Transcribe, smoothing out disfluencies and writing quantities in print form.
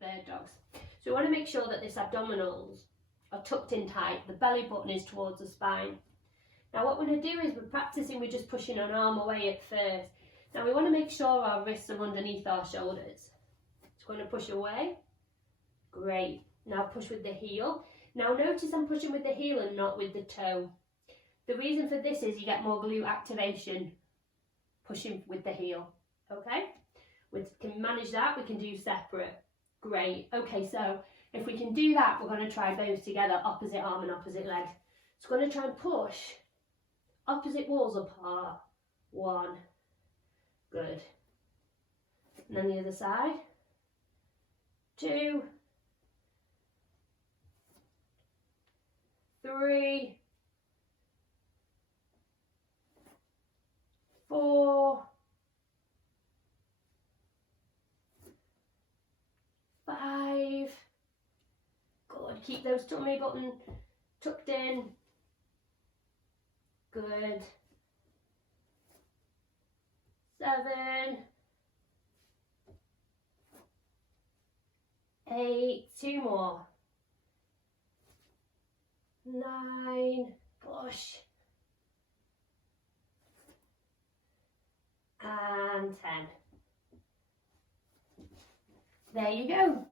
bird dogs. So we want to make sure that this abdominals are tucked in tight, the belly button is towards the spine. Now what we're going to do is we're practicing with just pushing an arm away at first. Now we want to make sure our wrists are underneath our shoulders. So we're going to push away. Great. Now push with the heel. Now notice I'm pushing with the heel and not with the toe. The reason for this is you get more glute activation pushing with the heel. Okay? We can manage that, we can do separate. Great. Okay, so if we can do that, we're going to try both together, opposite arm and opposite leg. So we're going to try and push opposite walls apart. 1. Good. And then the other side. 2. 3. 4. 5. Good. Keep those tummy button tucked in. Good. 7. 8. 2 more. 9. Push. And 10. There you go.